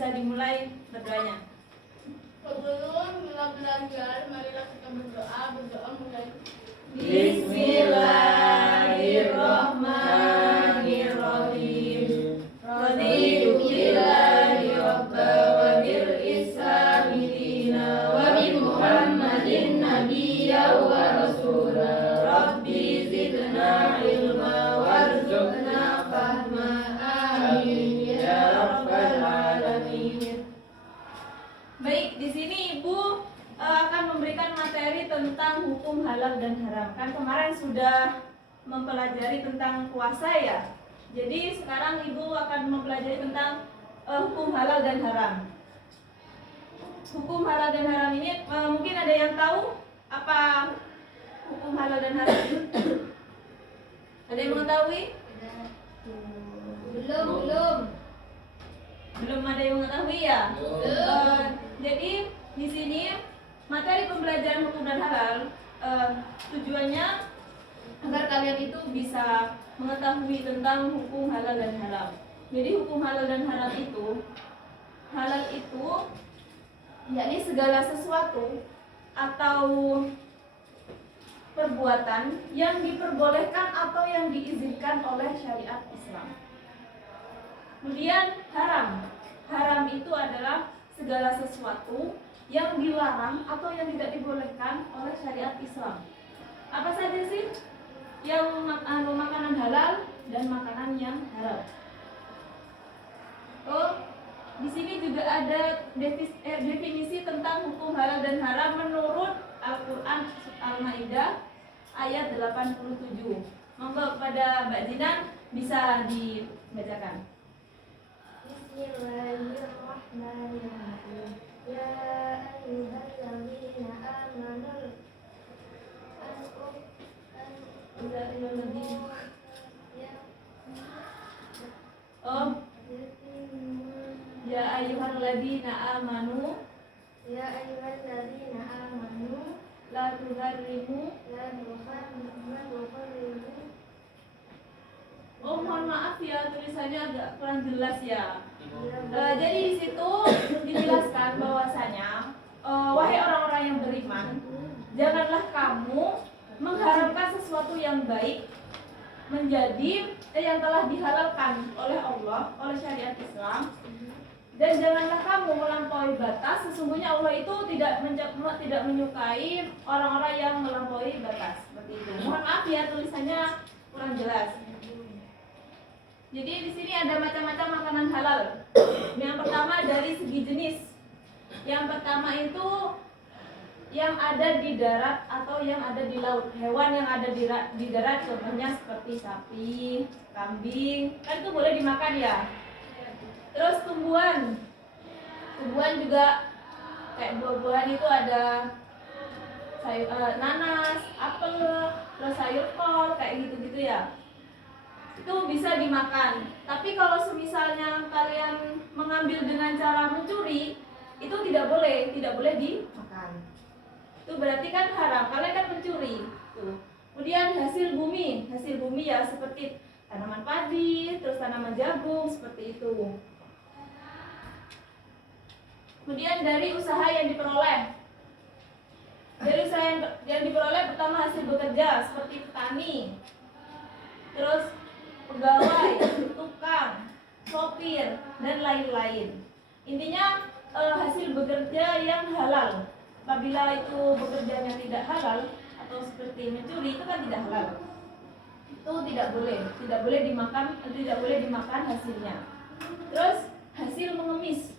bisa dimulai berdoanya. Sebelum belajar, marilah kita berdoa mulai. Bismillahirrahmanirrahim. Raditu billahi rabba wa bil islami dina wa bi Muhammadin nabiyya wa rasula. Rabbi zidna ilma warzuqna fahma. Amin ya rabbal alamin. Baik, di sini Ibu akan memberikan materi tentang hukum halal dan haram. Kan kemarin sudah mempelajari tentang puasa ya. Jadi sekarang Ibu akan mempelajari tentang hukum halal dan haram. Hukum halal dan haram ini mungkin ada yang tahu apa hukum halal dan haram itu? Ada yang mengetahui? Belum ada yang mengetahui ya? Jadi di sini materi pembelajaran hukum dan halal tujuannya agar kalian itu bisa mengetahui tentang hukum halal dan haram. Jadi hukum halal dan haram itu, halal itu yakni segala sesuatu atau perbuatan yang diperbolehkan atau yang diizinkan oleh syariat Islam. Kemudian haram. Haram itu adalah segala sesuatu yang dilarang atau yang tidak dibolehkan oleh syariat Islam. Apa saja sih yang makanan halal dan makanan yang haram? Oh, di sini juga ada definisi tentang hukum halal dan haram menurut Al-Quran Al-Maidah ayat 87. Monggo kepada Mbak Jinan bisa dibacakan. Bismillahirrahmanirrahim. Ya ayyuhalladzina amanu Ya ayyuhalladzina amanu la tuharrimu. Oh, mohon maaf ya, tulisannya agak kurang jelas ya. Jadi di situ dijelaskan bahwasanya wahai orang-orang yang beriman, janganlah kamu mengharamkan sesuatu yang baik menjadi yang telah dihalalkan oleh Allah, oleh syariat Islam. Dan janganlah kamu melampaui batas. Sesungguhnya Allah itu tidak menyukai orang-orang yang melampaui batas. Seperti itu. Mohon maaf ya, tulisannya kurang jelas. Jadi di sini ada macam-macam makanan halal. Yang pertama dari segi jenis. Yang pertama itu yang ada di darat atau yang ada di laut. Hewan yang ada di darat contohnya seperti sapi, kambing, kan itu boleh dimakan ya. Terus tumbuhan juga kayak buah-buahan itu ada sayur nanas, apel, terus sayur kol kayak gitu-gitu ya. Itu bisa dimakan. Tapi kalau semisalnya kalian mengambil dengan cara mencuri, itu tidak boleh dimakan. Itu berarti kan haram, kalian kan mencuri. Tuh. Kemudian hasil bumi ya seperti tanaman padi, terus tanaman jagung seperti itu. Kemudian dari usaha yang diperoleh. Dari usaha yang diperoleh pertama hasil bekerja seperti petani. Terus pegawai, tukang, sopir dan lain-lain. Intinya hasil bekerja yang halal. Apabila itu bekerjanya tidak halal atau seperti mencuri itu kan tidak halal. Itu tidak boleh dimakan hasilnya. Terus hasil mengemis.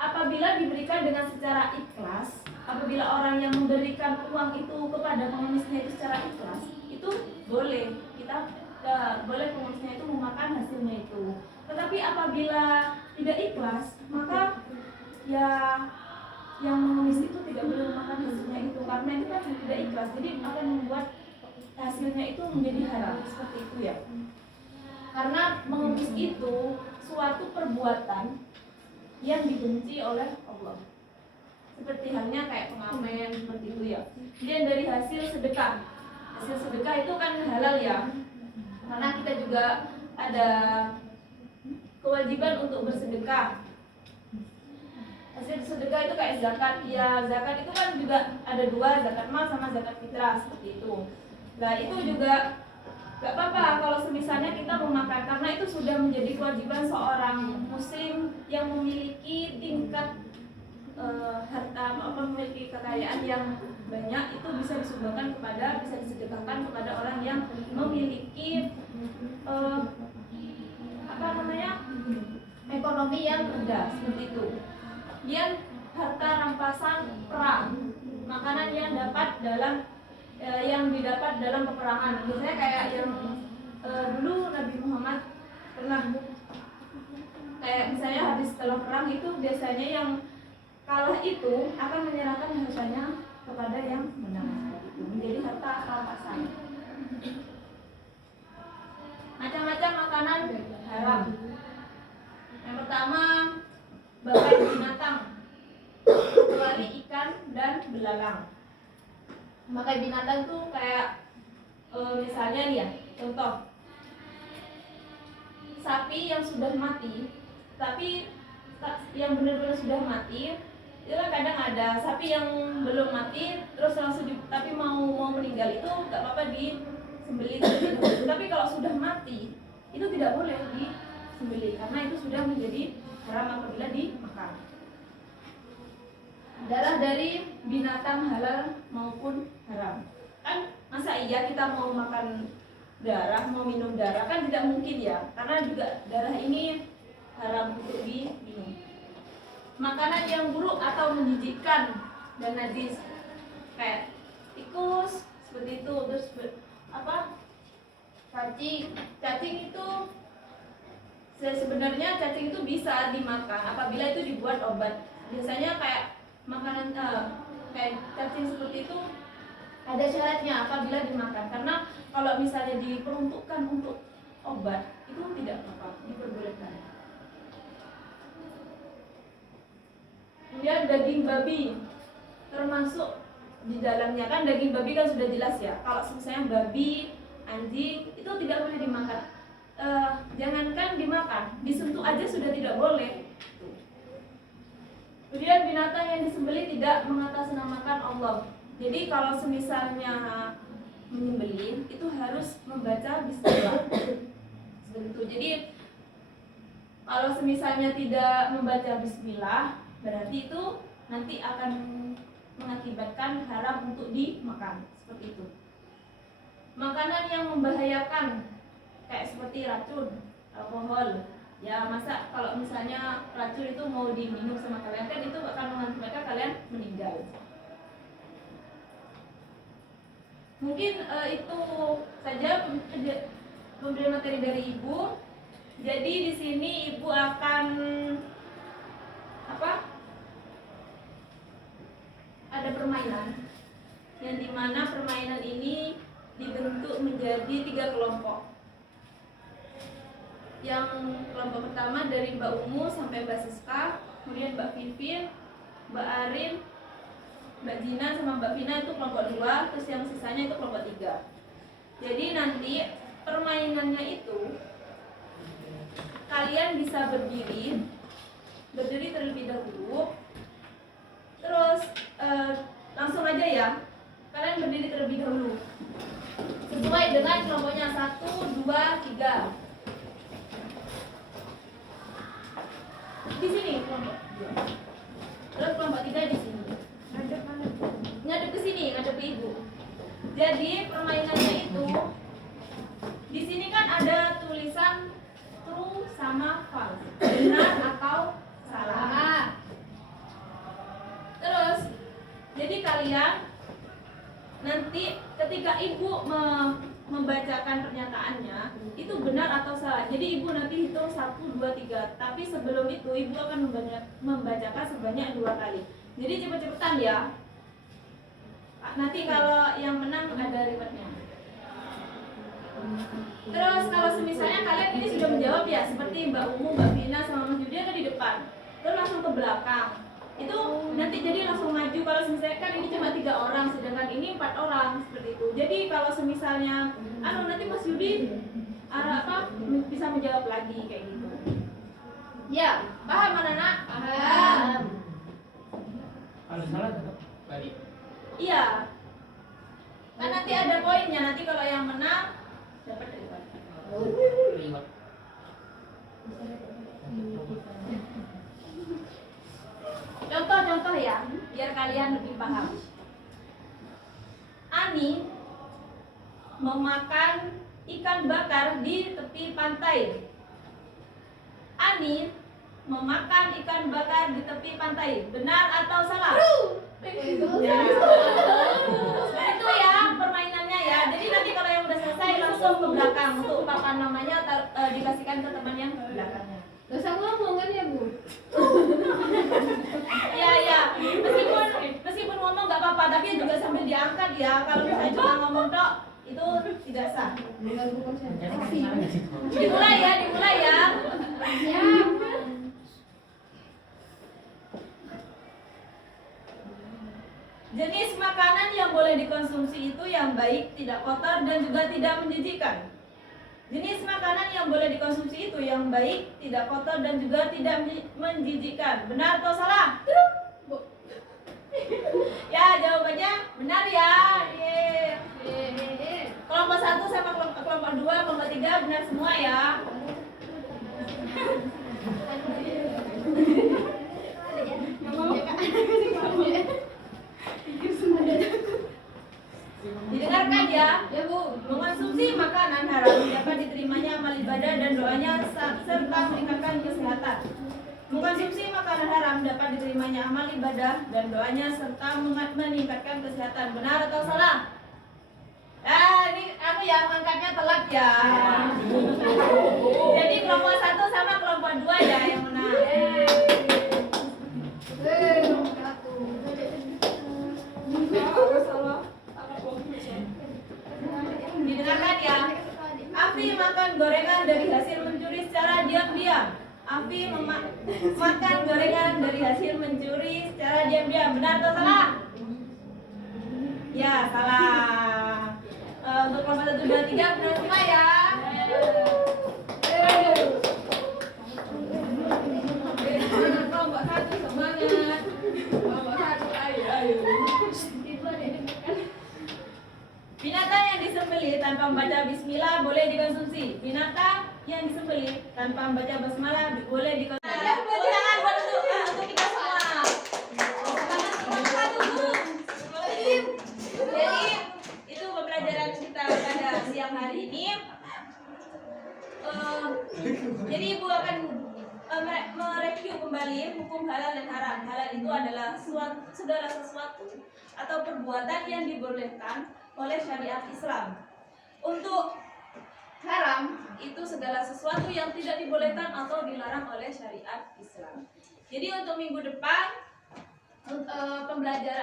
Apabila diberikan dengan secara ikhlas, apabila orang yang memberikan uang itu kepada pengemisnya itu secara ikhlas, itu boleh boleh pengemisnya itu memakan hasilnya itu. Tetapi apabila tidak ikhlas, maka ya yang mengemis itu tidak boleh memakan hasilnya itu karena itu kan tidak ikhlas. Jadi akan membuat hasilnya itu menjadi haram seperti itu ya. Karena mengemis itu suatu perbuatan yang dibenci oleh Allah. Seperti halnya kayak pengamen seperti itu ya. Kemudian dari hasil sedekah. Hasil sedekah itu kan halal ya. Karena kita juga ada kewajiban untuk bersedekah. sedekah itu kayak zakat. Ya zakat itu kan juga ada dua, zakat mal sama zakat fitrah seperti itu. Nah itu juga gak apa-apa kalau semisalnya kita memakan, karena itu sudah menjadi kewajiban seorang muslim yang memiliki tingkat harta atau memiliki kekayaan yang banyak, itu bisa disumbangkan kepada, bisa disedekahkan kepada orang yang memiliki ekonomi yang rendah seperti itu. Kemudian harta rampasan perang, makanan yang didapat dalam peperangan. Misalnya kayak yang dulu Nabi Muhammad pernah kayak misalnya habis setelah perang itu biasanya yang kalah itu akan menyerahkan hartanya kepada yang menang, itu menjadi harta rampasan. Macam-macam makanan haram. Yang pertama, bangkai binatang kecuali ikan dan belalang. Bangkai binatang tuh kayak misalnya nih ya, contoh sapi yang sudah mati, tapi yang benar-benar sudah mati itu kan kadang ada sapi yang belum mati terus langsung tapi mau meninggal, itu nggak apa-apa disembelih terlebih dahulu. Tapi kalau sudah mati itu tidak boleh disembelih karena itu sudah menjadi haram apabila dimakan. Darah dari binatang halal maupun haram. Kan masa iya kita mau makan darah, mau minum darah, kan tidak mungkin ya, karena juga darah ini haram untuk diminum. Makanan yang buruk atau menjijikkan dan najis kayak tikus seperti itu, terus cacing itu sebenarnya cacing itu bisa dimakan apabila itu dibuat obat. Biasanya kayak makanan kayak cacing seperti itu ada syaratnya apabila dimakan, karena kalau misalnya diperuntukkan untuk obat itu tidak apa-apa, diperbolehkan. Kemudian daging babi termasuk di dalamnya, kan daging babi kan sudah jelas ya. Kalau misalnya babi, anjing itu tidak boleh dimakan. Jangankan dimakan, disentuh aja sudah tidak boleh. Kemudian binatang yang disembelih tidak mengatasnamakan Allah. Jadi kalau semisalnya menyembelih itu harus membaca bismillah. Seperti itu. Jadi kalau semisalnya tidak membaca bismillah, berarti itu nanti akan mengakibatkan haram untuk dimakan. Seperti itu. Makanan yang membahayakan kayak seperti racun, alkohol. Ya masa kalau misalnya racun itu mau diminum sama kalian, kan itu akan mengakibatkan kalian meninggal. Mungkin itu saja pemberian materi dari Ibu. Jadi di sini Ibu akan ada permainan yang dimana permainan ini dibentuk menjadi 3 kelompok. Yang kelompok pertama dari Mbak Umu sampai Mbak Siska, kemudian Mbak Vivin, Mbak Arin, Mbak Gina sama Mbak Vina itu kelompok 2, terus yang sisanya itu kelompok 3. Jadi nanti permainannya itu kalian bisa berdiri terlebih dahulu. Terus langsung aja ya, kalian berdiri terlebih dahulu sesuai dengan kelompoknya 1, 2, 3. Di sini kelompok 2. Terus kelompok 3 di sini. Ngadep ke sini, ngadep ke Ibu. Jadi permainannya itu di sini kan ada tulisan true sama false, benar atau salah. Terus jadi kalian nanti ketika Ibu membacakan pernyataannya itu benar atau salah. Jadi Ibu nanti hitung 1, 2, 3. Tapi sebelum itu Ibu akan membacakan sebanyak 2 kali. Jadi cepet-cepetan ya. Nanti kalau yang menang ada rewardnya. Terus kalau misalnya kalian ini sudah menjawab ya, seperti Mbak Umu, Mbak Vina sama Mas Yudi ada di depan, terus langsung ke belakang. Itu nanti jadi langsung maju. Kalau misalnya kan ini cuma 3 orang, sedangkan ini 4 orang seperti itu. Jadi kalau misalnya nanti Mas Yudi bisa menjawab lagi kayak gitu. Ya, paham anak-anak? Paham. Kalau salah tetap balik. Iya. Kan nanti ada poinnya, nanti kalau yang menang dapat reward. Reward. Contoh-contoh ya, biar kalian lebih paham. Ani memakan ikan bakar di tepi pantai. Ani memakan ikan bakar di tepi pantai. Benar atau salah? Ya. Itu ya permainannya ya. Jadi nanti kalau yang udah selesai langsung ke belakang untuk ungkapan namanya dikasihkan ke teman yang belakangnya. Gak usah ngomong kan ya Bu? Iya iya. Meskipun ngomong nggak apa-apa, tapi juga sambil diangkat ya. Kalau misalnya cuma ngomong tok itu tidak sah. Mengganggu konsentrasi. Dimulai ya. Siap. Jenis makanan yang boleh dikonsumsi itu yang baik, tidak kotor, dan juga tidak menjijikkan. Jenis makanan yang boleh dikonsumsi itu yang baik, tidak kotor, dan juga tidak menjijikkan. Benar atau salah? Ya, jawabannya benar ya. Yeay. Kelompok 1 sama kelompok 2, kelompok 3 benar semua ya. Didengarkan ya. Ya Bu. Mengonsumsi makanan haram dapat diterimanya amal ibadah dan doanya serta meningkatkan kesehatan. Mengkonsumsi makanan haram dapat diterimanya amal ibadah dan doanya serta meningkatkan kesehatan. Benar atau salah? Ini aku ya mengangkatnya telat ya. Jadi kelompok 1 sama kelompok 2 ya yang menang. Didengarkan ya. Afi makan gorengan dari hasil mencuri secara diam-diam. Afi makan gorengan dari hasil mencuri secara diam-diam. Benar atau salah? Ya, salah. Untuk kelompok 1, 2, 3 benar semua ya. Kelompok 1 semangat. Kelompok 1 ayo. Binatang yang disembelih tanpa membaca bismillah boleh dikonsumsi. Binatang yang disembelih tanpa membaca basmalah boleh dikonsumsi. Tepuk tangan buat untuk kita semua. Jadi itu pembelajaran kita pada siang hari ini. Jadi Ibu akan mereview kembali hukum halal dan haram. Halal itu adalah segala sesuatu atau perbuatan yang dibolehkan oleh syariat Islam. Untuk haram itu segala sesuatu yang tidak dibolehkan atau dilarang oleh syariat Islam. Jadi untuk minggu depan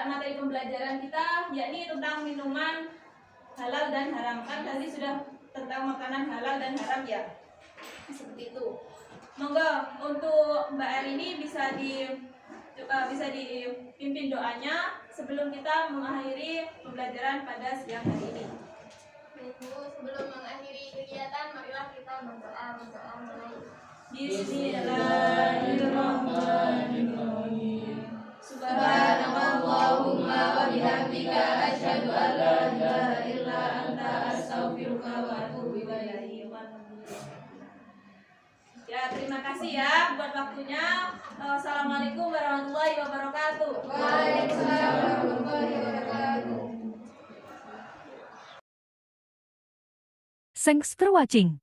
materi pembelajaran kita yakni tentang minuman halal dan haram. Kan tadi sudah tentang makanan halal dan haram ya. Seperti itu. Monggo untuk Mbak Erini bisa dipimpin doanya sebelum kita mengakhiri pembelajaran pada siang hari ini. Ibu, sebelum mengakhiri kegiatan, marilah kita berdoa mulai. Bismillahirrahmanirrahim. Subhanallahumma wa bihamdika asyhadu an la ilaha illa anta astaghfiruka wa atubu ilaik. Ya, terima kasih ya buat waktunya. Assalamualaikum warahmatullahi wabarakatuh. Waalaikumsalam warahmatullahi wabarakatuh. Thanks for watching.